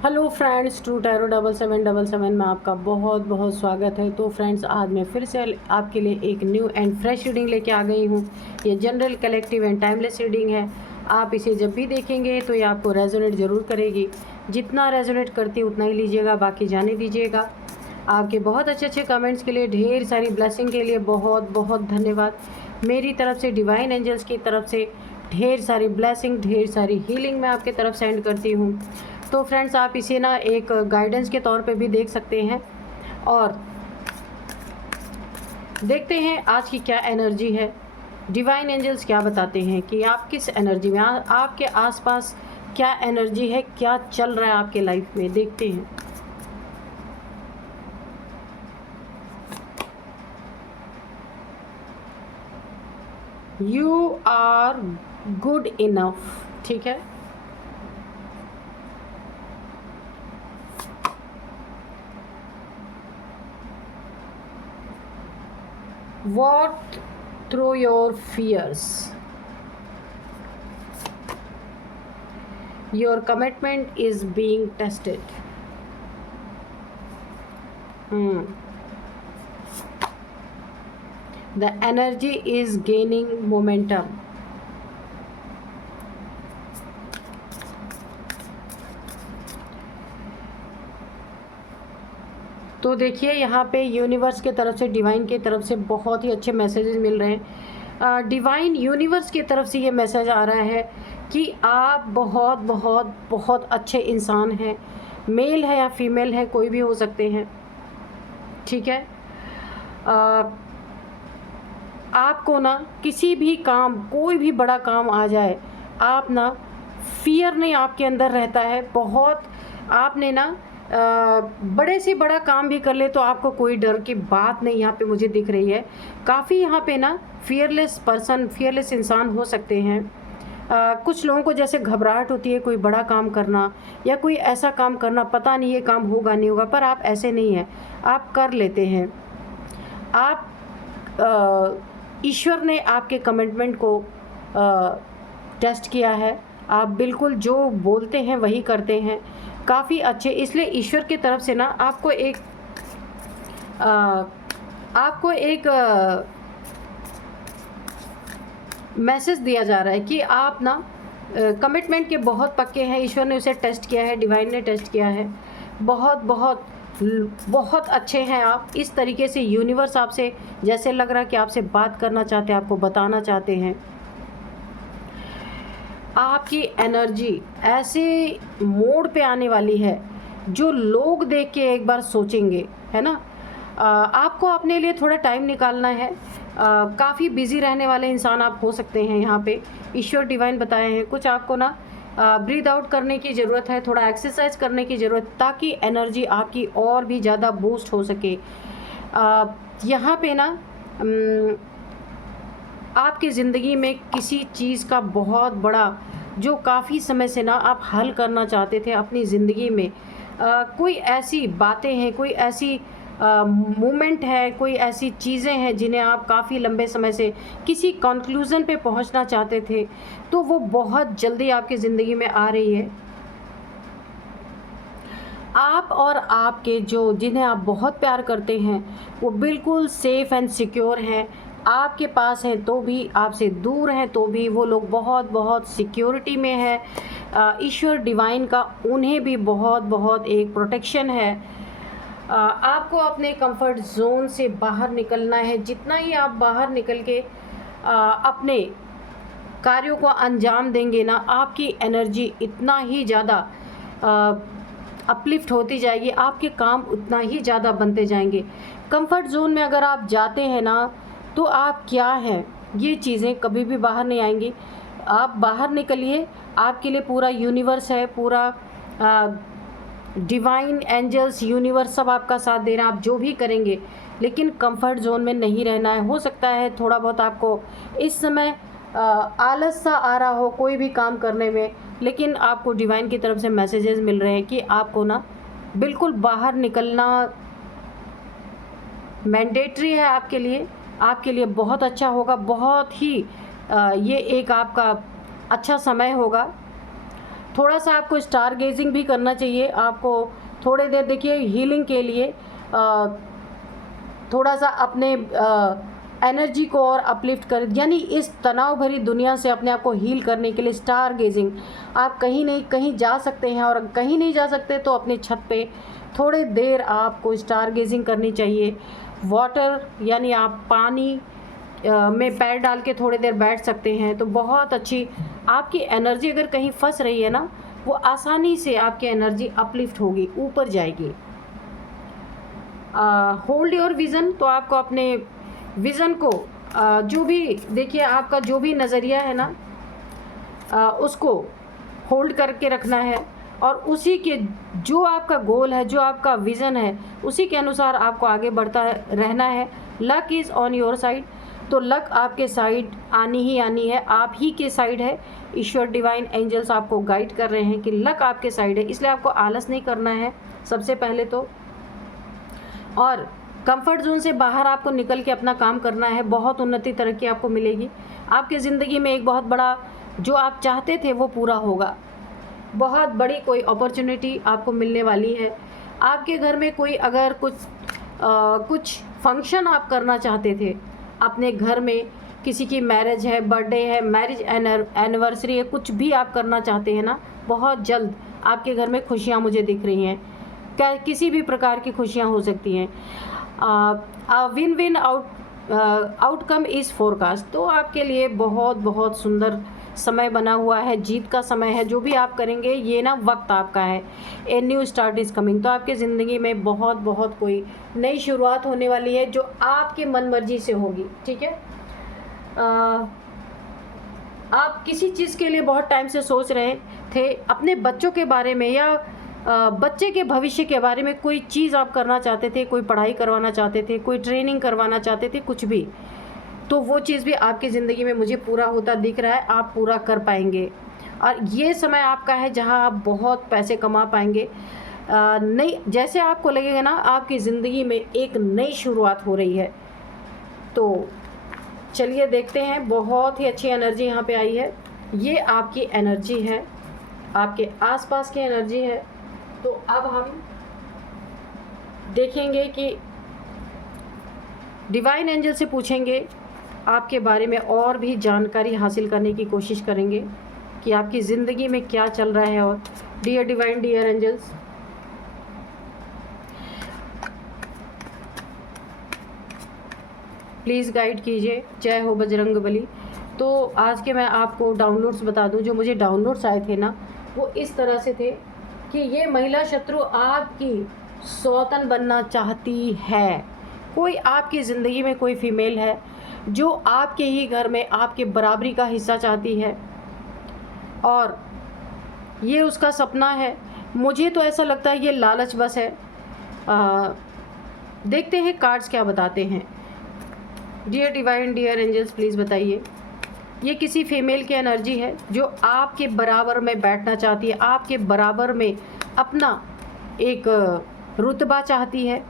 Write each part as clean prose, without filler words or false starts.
Hello friends, true tarot 7777 में आपका बहुत बहुत स्वागत है। तो फ्रेंड्स, आज मैं फिर से आपके लिए एक न्यू एंड फ्रेश रीडिंग लेके आ गई हूँ। ये general, collective and timeless reading है। आप इसे जब भी देखेंगे तो ये आपको रेजोनेट ज़रूर करेगी। जितना रेजोनेट करती उतना ही लीजिएगा, बाकी जाने दीजिएगा। आपके बहुत अच्छे अच्छे कमेंट्स के लिए, ढेर सारी ब्लेसिंग के लिए बहुत बहुत धन्यवाद। मेरी तरफ से, डिवाइन एंजल्स की तरफ से ढेर सारी ब्लेसिंग, ढेर सारी हीलिंग मैं आपके तरफ सेंड करती हूँ। तो फ्रेंड्स, आप इसे ना एक गाइडेंस के तौर पे भी देख सकते हैं। और देखते हैं आज की क्या एनर्जी है, डिवाइन एंजल्स क्या बताते हैं कि आप किस एनर्जी में, आपके आसपास क्या एनर्जी है, क्या चल रहा है आपके लाइफ में। देखते हैं। यू आर गुड इनफ, ठीक है। Walk through your fears. Your commitment is being tested. The energy is gaining momentum. तो देखिए, यहाँ पे यूनिवर्स के तरफ से, डिवाइन की तरफ से बहुत ही अच्छे मैसेजेस मिल रहे हैं। डिवाइन यूनिवर्स की तरफ से ये मैसेज आ रहा है कि आप बहुत बहुत बहुत अच्छे इंसान हैं। मेल है या फीमेल है, कोई भी हो सकते हैं, ठीक है। आपको ना किसी भी काम, कोई भी बड़ा काम आ जाए, आप ना फियर नहीं आपके अंदर रहता है बहुत। आपने ना बड़े से बड़ा काम भी कर ले तो आपको कोई डर की बात नहीं यहाँ पे मुझे दिख रही है। काफ़ी यहाँ पे ना फियरलेस पर्सन, फियरलेस इंसान हो सकते हैं। कुछ लोगों को जैसे घबराहट होती है कोई बड़ा काम करना या कोई ऐसा काम करना, पता नहीं ये काम होगा नहीं होगा, पर आप ऐसे नहीं हैं, आप कर लेते हैं। आप ईश्वर ने आपके कमिटमेंट को टेस्ट किया है। आप बिल्कुल जो बोलते हैं वही करते हैं, काफ़ी अच्छे। इसलिए ईश्वर की तरफ से ना आपको एक मैसेज दिया जा रहा है कि आप ना कमिटमेंट के बहुत पक्के हैं। ईश्वर ने उसे टेस्ट किया है, डिवाइन ने टेस्ट किया है। बहुत बहुत बहुत अच्छे हैं आप। इस तरीके से यूनिवर्स आपसे, जैसे लग रहा है कि आपसे बात करना चाहते हैं, आपको बताना चाहते हैं। आपकी एनर्जी ऐसे मोड़ पे आने वाली है जो लोग देख के एक बार सोचेंगे, है ना। आपको अपने लिए थोड़ा टाइम निकालना है। काफ़ी बिजी रहने वाले इंसान आप हो सकते हैं। यहाँ पे ईश्वर, डिवाइन बताए हैं कुछ आपको ना ब्रीथ आउट करने की ज़रूरत है, थोड़ा एक्सरसाइज करने की ज़रूरत, ताकि एनर्जी आपकी और भी ज़्यादा बूस्ट हो सके। यहाँ पे ना आपकी ज़िंदगी में किसी चीज़ का बहुत बड़ा, जो काफ़ी समय से ना आप हल करना चाहते थे अपनी ज़िंदगी में, कोई ऐसी बातें हैं, कोई ऐसी मोमेंट है, कोई ऐसी चीज़ें हैं जिन्हें आप काफ़ी लंबे समय से किसी कंक्लूज़न पे पहुंचना चाहते थे, तो वो बहुत जल्दी आपकी ज़िंदगी में आ रही है। आप और आपके जो, जिन्हें आप बहुत प्यार करते हैं, वो बिल्कुल सेफ़ एंड सिक्योर हैं। आपके पास हैं तो भी, आपसे दूर हैं तो भी, वो लोग बहुत बहुत सिक्योरिटी में है। ईश्वर, डिवाइन का उन्हें भी बहुत बहुत एक प्रोटेक्शन है। आपको अपने कंफर्ट जोन से बाहर निकलना है। जितना ही आप बाहर निकल के अपने कार्यों को अंजाम देंगे ना, आपकी एनर्जी इतना ही ज़्यादा अपलिफ्ट होती जाएगी, आपके काम उतना ही ज़्यादा बनते जाएंगे। कंफर्ट जोन में अगर आप जाते हैं ना, तो आप क्या हैं, ये चीज़ें कभी भी बाहर नहीं आएंगी। आप बाहर निकलिए, आपके लिए पूरा यूनिवर्स है, पूरा डिवाइन एंजल्स, यूनिवर्स सब आपका साथ दे रहा है। आप जो भी करेंगे, लेकिन कंफर्ट जोन में नहीं रहना है। हो सकता है थोड़ा बहुत आपको इस समय आलस सा आ रहा हो कोई भी काम करने में, लेकिन आपको डिवाइन की तरफ से मैसेजेस मिल रहे हैं कि आपको ना बिल्कुल बाहर निकलना मैंडेटरी है आपके लिए बहुत अच्छा होगा। बहुत ही ये एक आपका अच्छा समय होगा। थोड़ा सा आपको स्टार गेजिंग भी करना चाहिए। आपको थोड़ी देर देखिए हीलिंग के लिए थोड़ा सा अपने एनर्जी को और अपलिफ्ट कर, यानी इस तनाव भरी दुनिया से अपने आप को हील करने के लिए स्टार गेजिंग। आप कहीं नहीं कहीं जा सकते हैं, और कहीं नहीं जा सकते तो अपनी छत पे थोड़ी देर आपको स्टार गेजिंग करनी चाहिए। वाटर यानी आप पानी में पैर डाल के थोड़ी देर बैठ सकते हैं, तो बहुत अच्छी आपकी एनर्जी अगर कहीं फंस रही है ना, वो आसानी से आपकी एनर्जी अपलिफ्ट होगी, ऊपर जाएगी। होल्ड योर विज़न, तो आपको अपने विज़न को जो भी देखिए आपका जो भी नज़रिया है ना, उसको होल्ड करके रखना है, और उसी के जो आपका गोल है, जो आपका विज़न है, उसी के अनुसार आपको आगे बढ़ता रहना है। Luck is on your side, तो लक आपके साइड आनी ही आनी है, आप ही के साइड है। ईश्वर डिवाइन एंजल्स आपको गाइड कर रहे हैं कि लक आपके साइड है, इसलिए आपको आलस नहीं करना है सबसे पहले तो, और कंफर्ट जोन से बाहर आपको निकल के अपना काम करना है। बहुत उन्नति तरक्की आपको मिलेगी। आपकी ज़िंदगी में एक बहुत बड़ा जो आप चाहते थे वो पूरा होगा। बहुत बड़ी कोई अपॉर्चुनिटी आपको मिलने वाली है। आपके घर में कोई अगर कुछ फंक्शन आप करना चाहते थे अपने घर में, किसी की मैरिज है, बर्थडे है, मैरिज एनिवर्सरी है, कुछ भी आप करना चाहते हैं ना, बहुत जल्द आपके घर में खुशियाँ मुझे दिख रही हैं। क्या किसी भी प्रकार की खुशियाँ हो सकती हैं। Win win outcome is forecast, तो आपके लिए बहुत बहुत सुंदर समय बना हुआ है, जीत का समय है। जो भी आप करेंगे ये ना वक्त आपका है। A new start is coming, तो आपके ज़िंदगी में बहुत बहुत कोई नई शुरुआत होने वाली है जो आपके मन मर्जी से होगी। ठीक है, आप किसी चीज़ के लिए बहुत टाइम से सोच रहे थे, अपने बच्चों के बारे में या बच्चे के भविष्य के बारे में कोई चीज़ आप करना चाहते थे, कोई पढ़ाई करवाना चाहते थे, कोई ट्रेनिंग करवाना चाहते थे, कुछ भी, तो वो चीज़ भी आपकी ज़िंदगी में मुझे पूरा होता दिख रहा है। आप पूरा कर पाएंगे, और ये समय आपका है जहां आप बहुत पैसे कमा पाएंगे। नई, जैसे आपको लगेगा ना आपकी ज़िंदगी में एक नई शुरुआत हो रही है। तो चलिए देखते हैं, बहुत ही अच्छी एनर्जी यहाँ पे आई है। ये आपकी एनर्जी है, आपके आसपास की एनर्जी है। तो अब हम देखेंगे कि डिवाइन एंजल से पूछेंगे आपके बारे में, और भी जानकारी हासिल करने की कोशिश करेंगे कि आपकी ज़िंदगी में क्या चल रहा है। और dear divine, dear angels, please guide कीजिए। जय हो बजरंगबली। तो आज के मैं आपको डाउनलोड्स बता दूं, जो मुझे डाउनलोड्स आए थे ना, वो इस तरह से थे कि ये महिला शत्रु आपकी सौतन बनना चाहती है। कोई आपकी ज़िंदगी में कोई फीमेल है जो आपके ही घर में आपके बराबरी का हिस्सा चाहती है, और ये उसका सपना है। मुझे तो ऐसा लगता है ये लालच बस है। देखते हैं कार्ड्स क्या बताते हैं। Dear divine, dear angels, please बताइए। ये किसी फीमेल की एनर्जी है जो आपके बराबर में बैठना चाहती है, आपके बराबर में अपना एक रुतबा चाहती है।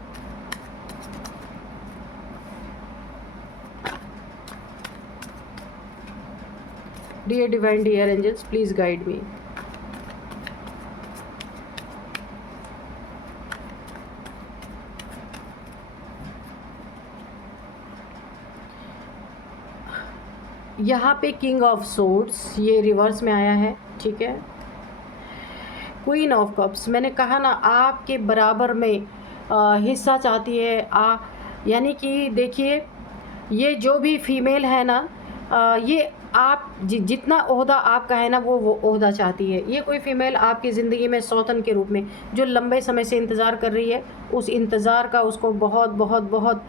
Dear divine, dear angels, please guide me. यहाँ पे किंग ऑफ सोर्ड्स ये रिवर्स में आया है। ठीक है, क्वीन ऑफ कप्स, मैंने कहा ना आपके बराबर में हिस्सा चाहती है। यानी कि देखिए, ये जो भी फीमेल है ना, ये आप जितना ओहदा आपका है ना, वो ओहदा चाहती है। ये कोई फीमेल आपकी ज़िंदगी में सौतन के रूप में जो लंबे समय से इंतज़ार कर रही है, उस इंतज़ार का उसको बहुत बहुत बहुत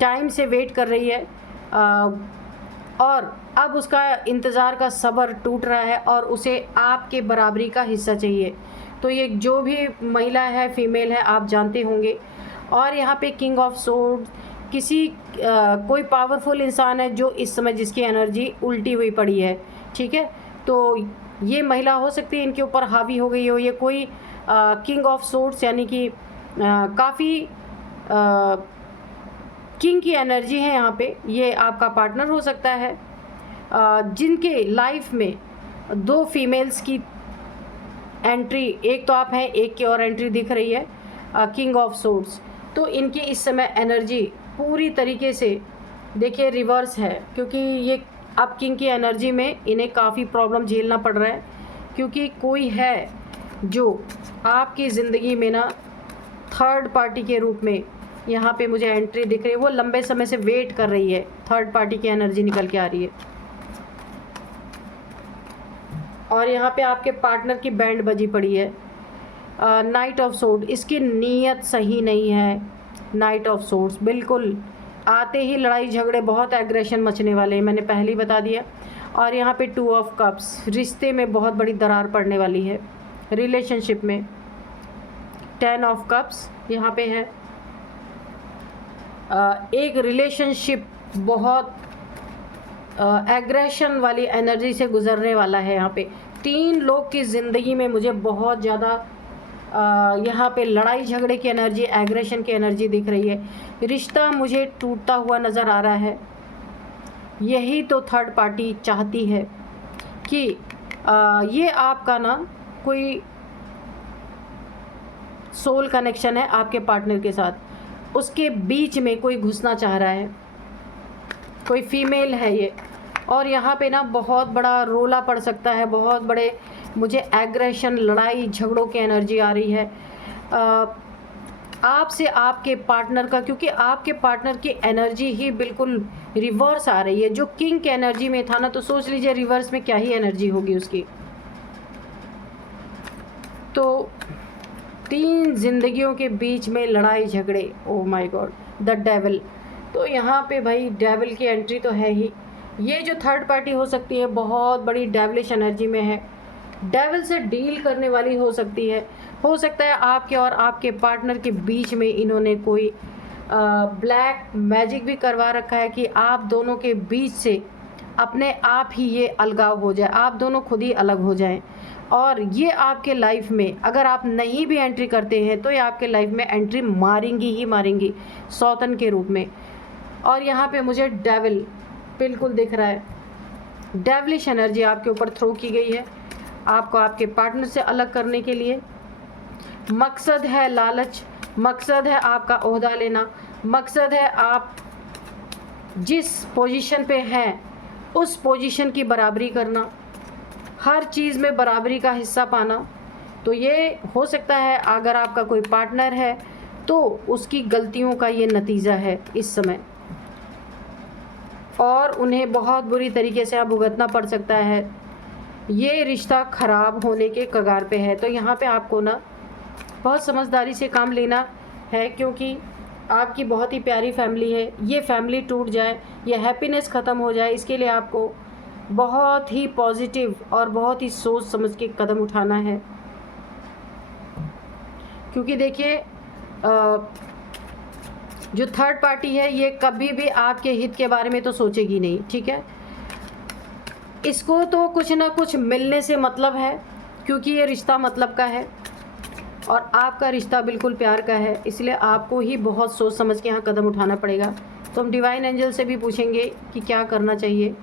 टाइम से वेट कर रही है, और अब उसका इंतज़ार का सब्र टूट रहा है और उसे आपके बराबरी का हिस्सा चाहिए। तो ये जो भी महिला है, फीमेल है, आप जानते होंगे। और यहाँ पे किंग ऑफ सोर्ड किसी कोई पावरफुल इंसान है जो इस समय जिसकी एनर्जी उल्टी हुई पड़ी है। ठीक है, तो ये महिला हो सकती है इनके ऊपर हावी हो गई हो। ये कोई किंग ऑफ सोर्ड्स यानी कि काफ़ी किंग की एनर्जी है यहाँ पे। ये आपका पार्टनर हो सकता है, जिनके लाइफ में दो फीमेल्स की एंट्री, एक तो आप हैं, एक की और एंट्री दिख रही है, किंग ऑफ सोर्ड्स। तो इनकी इस समय एनर्जी पूरी तरीके से देखिए रिवर्स है, क्योंकि ये अब किंग की एनर्जी में इन्हें काफ़ी प्रॉब्लम झेलना पड़ रहा है, क्योंकि कोई है जो आपकी ज़िंदगी में ना थर्ड पार्टी के रूप में यहाँ पे मुझे एंट्री दिख रही है। वो लंबे समय से वेट कर रही है, थर्ड पार्टी की एनर्जी निकल के आ रही है। और यहाँ पे आपके पार्टनर की बैंड बजी पड़ी है, नाइट ऑफ सोर्ड। इसकी नीयत सही नहीं है। नाइट ऑफ सोर्ड्स बिल्कुल आते ही लड़ाई झगड़े, बहुत एग्रेशन मचने वाले हैं, मैंने पहले ही बता दिया। और यहाँ पे टू ऑफ कप्स, रिश्ते में बहुत बड़ी दरार पड़ने वाली है, रिलेशनशिप में। 10 ऑफ कप्स यहाँ पे है। एक रिलेशनशिप बहुत एग्रेशन वाली एनर्जी से गुजरने वाला है। यहाँ पे 3 लोग की ज़िंदगी में मुझे बहुत ज़्यादा यहाँ पे लड़ाई झगड़े की एनर्जी, एग्रेशन की एनर्जी दिख रही है। रिश्ता मुझे टूटता हुआ नज़र आ रहा है। यही तो थर्ड पार्टी चाहती है कि ये आपका ना कोई सोल कनेक्शन है आपके पार्टनर के साथ, उसके बीच में कोई घुसना चाह रहा है, कोई फीमेल है ये। और यहाँ पे ना बहुत बड़ा रोला पड़ सकता है, बहुत बड़े मुझे एग्रेशन, लड़ाई झगड़ों की एनर्जी आ रही है आपसे आपके पार्टनर का, क्योंकि आपके पार्टनर की एनर्जी ही बिल्कुल रिवर्स आ रही है। जो किंग की एनर्जी में था ना, तो सोच लीजिए रिवर्स में क्या ही एनर्जी होगी उसकी। तो 3 जिंदगियों के बीच में लड़ाई झगड़े, oh my God, the devil. तो यहाँ पे भाई डेविल की एंट्री तो है ही। ये जो थर्ड पार्टी हो सकती है बहुत बड़ी डेविलिश एनर्जी में है, डेविल से डील करने वाली हो सकती है। हो सकता है आपके और आपके पार्टनर के बीच में इन्होंने कोई ब्लैक मैजिक भी करवा रखा है कि आप दोनों के बीच से अपने आप ही ये अलगाव हो जाए, आप दोनों खुद ही अलग हो जाएं। और ये आपके लाइफ में अगर आप नहीं भी एंट्री करते हैं तो ये आपके लाइफ में एंट्री मारेंगी ही मारेंगी, सौतन के रूप में। और यहाँ पे मुझे डेविल बिल्कुल दिख रहा है। डेविलिश एनर्जी आपके ऊपर थ्रो की गई है, आपको आपके पार्टनर से अलग करने के लिए। मकसद है लालच, मकसद है आपका ओहदा लेना, मकसद है आप जिस पोजीशन पे हैं उस पोजीशन की बराबरी करना, हर चीज़ में बराबरी का हिस्सा पाना। तो ये हो सकता है अगर आपका कोई पार्टनर है तो उसकी गलतियों का ये नतीजा है इस समय, और उन्हें बहुत बुरी तरीके से अब भुगतना पड़ सकता है। ये रिश्ता ख़राब होने के कगार पे है। तो यहाँ पे आपको ना बहुत समझदारी से काम लेना है, क्योंकि आपकी बहुत ही प्यारी फैमिली है। ये फैमिली टूट जाए, ये हैप्पीनेस ख़त्म हो जाए, इसके लिए आपको बहुत ही पॉजिटिव और बहुत ही सोच समझ के कदम उठाना है। क्योंकि देखिए जो थर्ड पार्टी है ये कभी भी आपके हित के बारे में तो सोचेगी नहीं, ठीक है। इसको तो कुछ ना कुछ मिलने से मतलब है, क्योंकि ये रिश्ता मतलब का है और आपका रिश्ता बिल्कुल प्यार का है, इसलिए आपको ही बहुत सोच समझ के यहाँ कदम उठाना पड़ेगा। तो हम डिवाइन एंजल से भी पूछेंगे कि क्या करना चाहिए।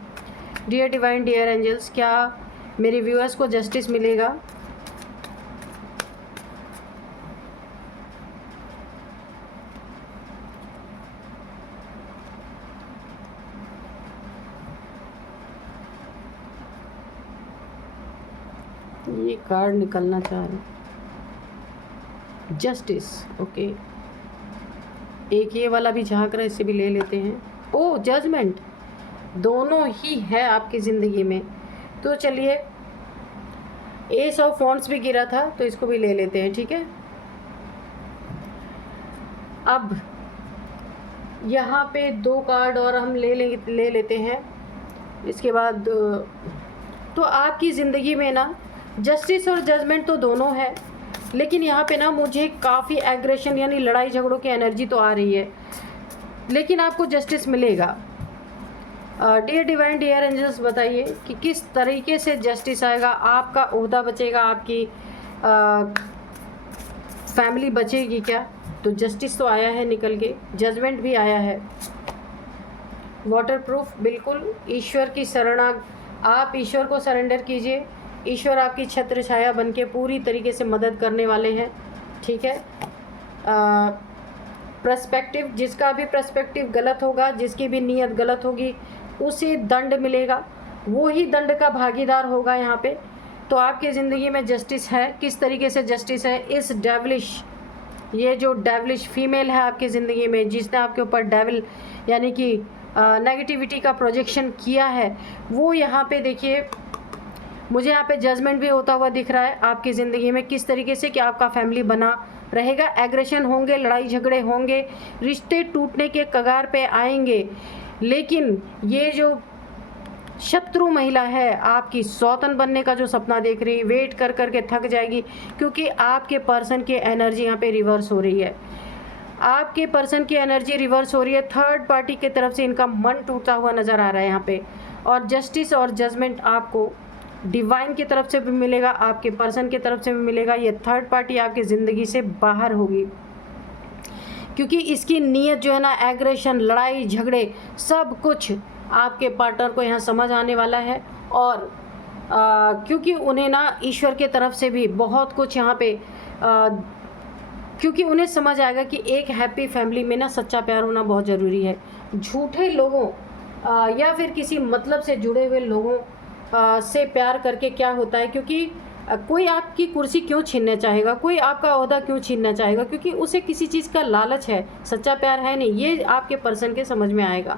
डियर डिवाइन, डियर एंजल्स, क्या मेरे व्यूअर्स को जस्टिस मिलेगा? ये कार्ड निकलना चाह रहे हैं, जस्टिस, ओके। एक ये वाला भी झांक रहा है, इसे भी ले लेते हैं। ओ जजमेंट, दोनों ही है आपकी ज़िंदगी में। तो चलिए, एस ऑफ वॉन्ड्स भी गिरा था तो इसको भी ले लेते हैं, ठीक है। अब यहाँ पे 2 कार्ड और हम ले लेते हैं। इसके बाद तो आपकी ज़िंदगी में ना जस्टिस और जजमेंट तो दोनों है, लेकिन यहाँ पे ना मुझे काफ़ी एग्रेशन यानी लड़ाई झगड़ों की एनर्जी तो आ रही है, लेकिन आपको जस्टिस मिलेगा। डियर डिवाइन, डियर एंजल्स, बताइए कि किस तरीके से जस्टिस आएगा, आपका ओहदा बचेगा, आपकी फैमिली बचेगी क्या? तो जस्टिस तो आया है निकल के, जजमेंट भी आया है। वाटर प्रूफ, बिल्कुल ईश्वर की शरण, आप ईश्वर को सरेंडर कीजिए, ईश्वर आपकी छत्र छाया बन के पूरी तरीके से मदद करने वाले हैं, ठीक है। पर्सपेक्टिव, जिसका भी पर्सपेक्टिव गलत होगा, जिसकी भी नीयत गलत होगी, उसे दंड मिलेगा, वो ही दंड का भागीदार होगा यहाँ पे। तो आपकी ज़िंदगी में जस्टिस है। किस तरीके से जस्टिस है? इस डेविलिश, ये जो डेविलिश फीमेल है आपकी ज़िंदगी में, जिसने आपके ऊपर डेविल यानी कि नेगेटिविटी का प्रोजेक्शन किया है, वो यहाँ पे देखिए, मुझे यहाँ पे जजमेंट भी होता हुआ दिख रहा है आपकी ज़िंदगी में। किस तरीके से कि आपका फैमिली बना रहेगा, एग्रेशन होंगे, लड़ाई झगड़े होंगे, रिश्ते टूटने के कगार पे आएंगे, लेकिन ये जो शत्रु महिला है आपकी सौतन बनने का जो सपना देख रही है, वेट कर कर के थक जाएगी, क्योंकि आपके पर्सन की एनर्जी यहाँ पे रिवर्स हो रही है। आपके पर्सन की एनर्जी रिवर्स हो रही है, थर्ड पार्टी की तरफ से इनका मन टूटा हुआ नज़र आ रहा है यहाँ पे। और जस्टिस और जजमेंट आपको डिवाइन की तरफ से भी मिलेगा, आपके पर्सन की तरफ से भी मिलेगा। ये थर्ड पार्टी आपकी ज़िंदगी से बाहर होगी, क्योंकि इसकी नीयत जो है ना, एग्रेशन, लड़ाई झगड़े, सब कुछ आपके पार्टनर को यहाँ समझ आने वाला है। और क्योंकि उन्हें ना ईश्वर के तरफ से भी बहुत कुछ यहाँ पे क्योंकि उन्हें समझ आएगा कि एक हैप्पी फैमिली में ना सच्चा प्यार होना बहुत ज़रूरी है। झूठे लोगों या फिर किसी मतलब से जुड़े हुए लोगों से प्यार करके क्या होता है, क्योंकि कोई आपकी कुर्सी क्यों छीनना चाहेगा, कोई आपका ओहदा क्यों छीनना चाहेगा, क्योंकि उसे किसी चीज़ का लालच है, सच्चा प्यार है नहीं। ये आपके पर्सन के समझ में आएगा।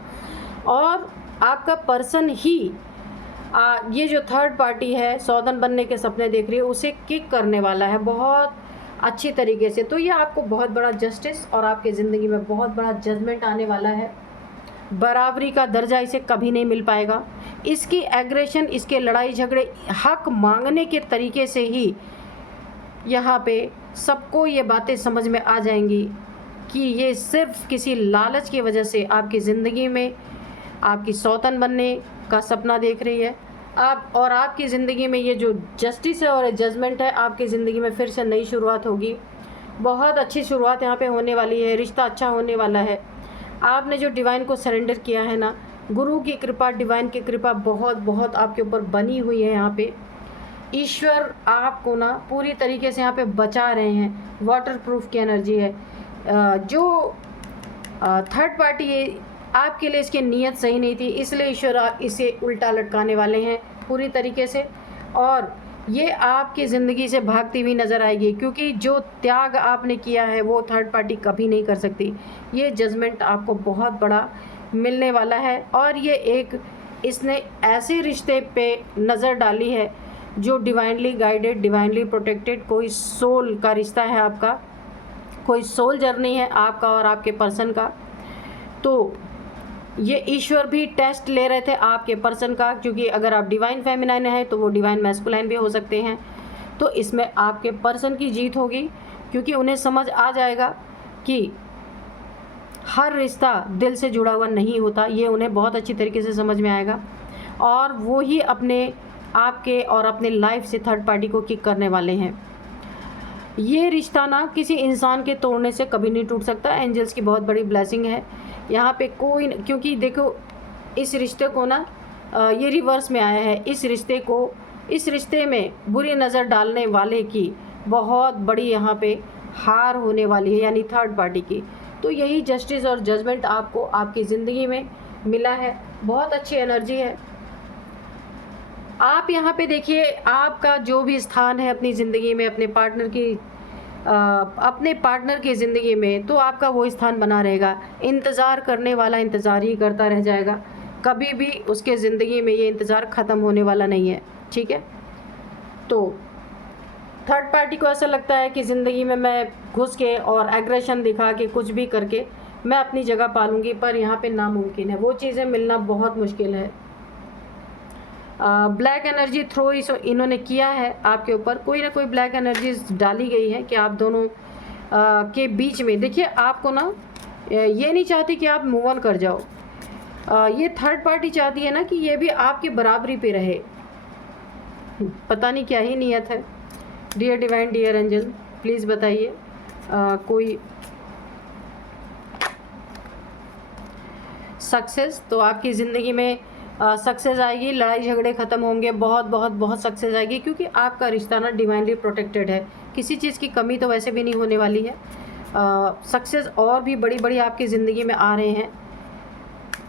और आपका पर्सन ही ये जो थर्ड पार्टी है, सौतन बनने के सपने देख रही है, उसे किक करने वाला है बहुत अच्छी तरीके से। तो ये आपको बहुत बड़ा जस्टिस और आपके ज़िंदगी में बहुत बड़ा जजमेंट आने वाला है। बराबरी का दर्जा इसे कभी नहीं मिल पाएगा। इसकी एग्रेशन, इसके लड़ाई झगड़े, हक मांगने के तरीके से ही यहाँ पे सबको ये बातें समझ में आ जाएंगी कि ये सिर्फ किसी लालच की वजह से आपकी ज़िंदगी में आपकी सौतन बनने का सपना देख रही है। आप और आपकी ज़िंदगी में ये जो जस्टिस है और जजमेंट है, आपकी ज़िंदगी में फिर से नई शुरुआत होगी। बहुत अच्छी शुरुआत यहाँ पे होने वाली है, रिश्ता अच्छा होने वाला है। आपने जो डिवाइन को सरेंडर किया है ना, गुरु की कृपा, डिवाइन की कृपा बहुत बहुत आपके ऊपर बनी हुई है। यहाँ पे ईश्वर आपको ना पूरी तरीके से यहाँ पे बचा रहे हैं। वाटर प्रूफ की एनर्जी है। जो थर्ड पार्टी है आपके लिए, इसकी नीयत सही नहीं थी, इसलिए ईश्वर इसे उल्टा लटकाने वाले हैं पूरी तरीके से। और ये आपकी ज़िंदगी से भागती हुई नज़र आएगी, क्योंकि जो त्याग आपने किया है वो थर्ड पार्टी कभी नहीं कर सकती। ये जजमेंट आपको बहुत बड़ा मिलने वाला है। और ये इसने ऐसे रिश्ते पे नज़र डाली है जो डिवाइनली गाइडेड, डिवाइनली प्रोटेक्टेड, कोई सोल का रिश्ता है आपका, कोई सोल जर्नी है आपका और आपके पर्सन का। तो ये ईश्वर भी टेस्ट ले रहे थे आपके पर्सन का, क्योंकि अगर आप डिवाइन फेमिनाइन है तो वो डिवाइन मैस्कुलाइन भी हो सकते हैं। तो इसमें आपके पर्सन की जीत होगी, क्योंकि उन्हें समझ आ जाएगा कि हर रिश्ता दिल से जुड़ा हुआ नहीं होता। ये उन्हें बहुत अच्छी तरीके से समझ में आएगा, और वो ही अपने आपके और अपने लाइफ से थर्ड पार्टी को किक करने वाले हैं। ये रिश्ता ना किसी इंसान के तोड़ने से कभी नहीं टूट सकता। एंजल्स की बहुत बड़ी ब्लेसिंग है यहाँ पे। कोई, क्योंकि देखो इस रिश्ते को ना ये रिवर्स में आया है। इस रिश्ते में बुरी नज़र डालने वाले की बहुत बड़ी यहाँ पे हार होने वाली है, यानी थर्ड पार्टी की। तो यही जस्टिस और जजमेंट आपको आपकी ज़िंदगी में मिला है। बहुत अच्छी एनर्जी है। आप यहाँ पे देखिए, आपका जो भी स्थान है अपनी ज़िंदगी में, अपने पार्टनर की ज़िंदगी में, तो आपका वो स्थान बना रहेगा। इंतज़ार करने वाला इंतज़ार ही करता रह जाएगा, कभी भी उसके ज़िंदगी में ये इंतज़ार ख़त्म होने वाला नहीं है, ठीक है। तो थर्ड पार्टी को ऐसा लगता है कि ज़िंदगी में मैं घुस के और एग्रेशन दिखा के कुछ भी करके मैं अपनी जगह पालूंगी, पर यहाँ पे नामुमकिन है, वो चीज़ें मिलना बहुत मुश्किल है। ब्लैक एनर्जी थ्रो इन्होंने किया है आपके ऊपर, कोई ना कोई ब्लैक एनर्जी डाली गई है कि आप दोनों के बीच में। देखिए आपको ना ये नहीं चाहती कि आप मूव ऑन कर जाओ। ये थर्ड पार्टी चाहती है ना कि ये भी आपकी बराबरी पे रहे। पता नहीं क्या ही नियत है। Dear divine, dear angel, please बताइए कोई सक्सेस तो आपकी ज़िंदगी में सक्सेस आएगी, लड़ाई झगड़े ख़त्म होंगे, बहुत बहुत बहुत सक्सेस आएगी, क्योंकि आपका रिश्ता ना डिवाइनली प्रोटेक्टेड है, किसी चीज़ की कमी तो वैसे भी नहीं होने वाली है। सक्सेस और भी बड़ी बड़ी आपकी ज़िंदगी में आ रहे हैं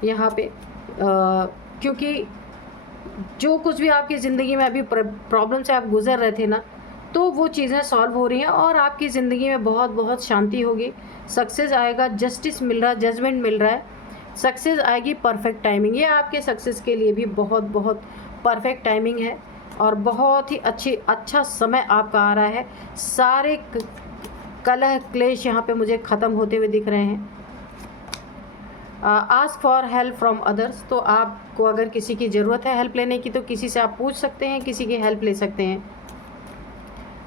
यहाँ पे, क्योंकि जो कुछ भी आपकी ज़िंदगी में अभी प्रॉब्लम से आप गुज़र रहे थे ना, तो वो चीज़ें सॉल्व हो रही हैं और आपकी ज़िंदगी में बहुत बहुत शांति होगी, सक्सेस आएगा, जस्टिस मिल रहा है, जजमेंट मिल रहा है, सक्सेस आएगी, परफेक्ट टाइमिंग। ये आपके सक्सेस के लिए भी बहुत बहुत परफेक्ट टाइमिंग है और बहुत ही अच्छा समय आपका आ रहा है। सारे कलह क्लेश यहाँ पे मुझे ख़त्म होते हुए दिख रहे हैं। Ask for help from others, तो आपको अगर किसी की ज़रूरत है हेल्प लेने की तो किसी से आप पूछ सकते हैं, किसी की हेल्प ले सकते हैं।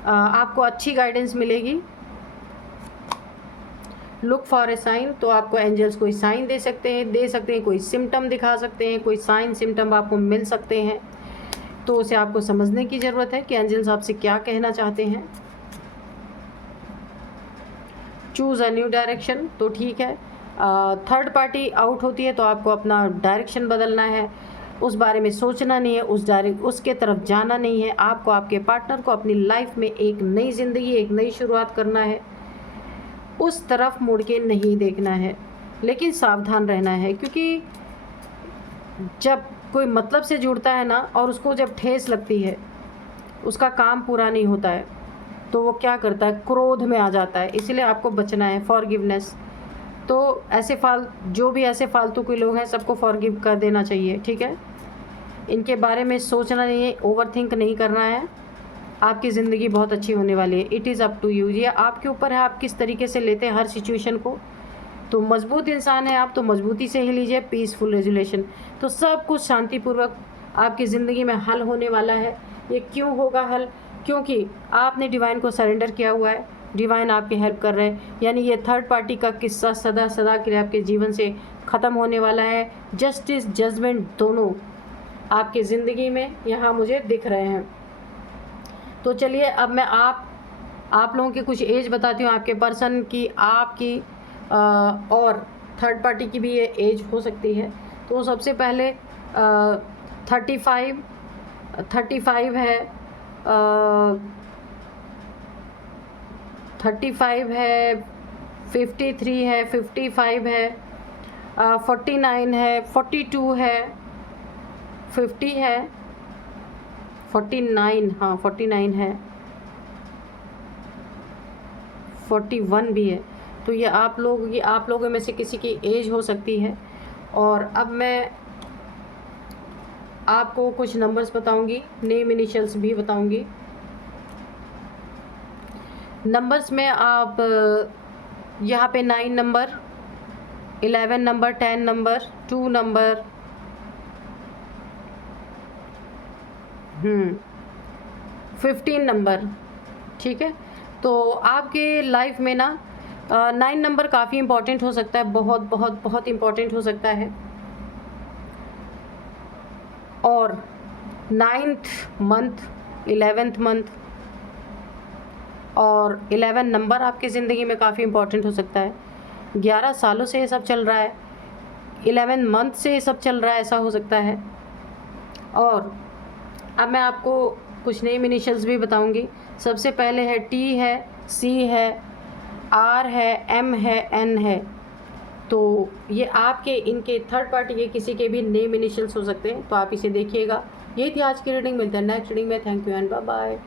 आपको अच्छी गाइडेंस मिलेगी। लुक फॉर ए साइन, तो आपको एंजल्स कोई साइन दे सकते हैं, कोई सिम्टम दिखा सकते हैं, कोई साइन सिम्टम आपको मिल सकते हैं, तो उसे आपको समझने की ज़रूरत है कि एंजल्स आपसे क्या कहना चाहते हैं। चूज़ अ न्यू डायरेक्शन, तो ठीक है, थर्ड पार्टी आउट होती है तो आपको अपना डायरेक्शन बदलना है, उस बारे में सोचना नहीं है, उसके तरफ जाना नहीं है, आपको आपके पार्टनर को अपनी लाइफ में एक नई ज़िंदगी, एक नई शुरुआत करना है, उस तरफ मुड़ के नहीं देखना है, लेकिन सावधान रहना है, क्योंकि जब कोई मतलब से जुड़ता है ना और उसको जब ठेस लगती है, उसका काम पूरा नहीं होता है, तो वो क्या करता है, क्रोध में आ जाता है। इसलिए आपको बचना है, फॉरगिवनेस। तो ऐसे जो भी ऐसे फालतू के लोग हैं सबको फॉरगिव कर देना चाहिए, ठीक है। इनके बारे में सोचना नहीं है, ओवरथिंक नहीं करना है, आपकी ज़िंदगी बहुत अच्छी होने वाली है। It is up to you, ये आपके ऊपर है, आप किस तरीके से लेते हैं हर सिचुएशन को। तो मजबूत इंसान है आप, तो मजबूती से ही लीजिए, पीसफुल रेजुलेशन, तो सब कुछ शांतिपूर्वक आपकी ज़िंदगी में हल होने वाला है। ये क्यों होगा हल, क्योंकि आपने डिवाइन को सरेंडर किया हुआ है, डिवाइन आपकी हेल्प कर रहे हैं, यानी ये थर्ड पार्टी का किस्सा सदा सदा के लिए आपके जीवन से ख़त्म होने वाला है। जस्टिस जजमेंट दोनों आपकी ज़िंदगी में यहाँ मुझे दिख रहे हैं। तो चलिए अब मैं आप लोगों की कुछ एज बताती हूँ, आपके पर्सन की, आपकी और थर्ड पार्टी की भी ये एज हो सकती है। तो सबसे पहले 35 है, 35 है, 53 है, 55 है, 49 है, 42 है, 50 है, 49, हाँ 49 है, 41 भी है। तो ये आप लोगों में से किसी की एज हो सकती है। और अब मैं आपको कुछ नंबर्स बताऊंगी, नेम इनिशियल्स भी बताऊंगी। नंबर्स में आप यहाँ पे 9 number, 11 number, 10 number, 2 number, 15 number, ठीक है। तो आपके लाइफ में ना 9 नंबर काफ़ी इम्पॉर्टेंट हो सकता है, बहुत बहुत बहुत इम्पॉर्टेंट हो सकता है। और 9th मंथ, 11th मंथ और 11 नंबर आपकी ज़िंदगी में काफ़ी इम्पॉर्टेंट हो सकता है। 11 सालों से ये सब चल रहा है, 11 मंथ से ये सब चल रहा है, ऐसा हो सकता है। और अब मैं आपको कुछ नेम इनिशियल्स भी बताऊंगी। सबसे पहले है T है, C है, R है, M है, N है। तो ये आपके, इनके थर्ड पार्टी के किसी के भी नेम इनिशियल्स हो सकते हैं, तो आप इसे देखिएगा। ये थी आज की रीडिंग, मिलता है नेक्स्ट रीडिंग में। Thank you and bye bye.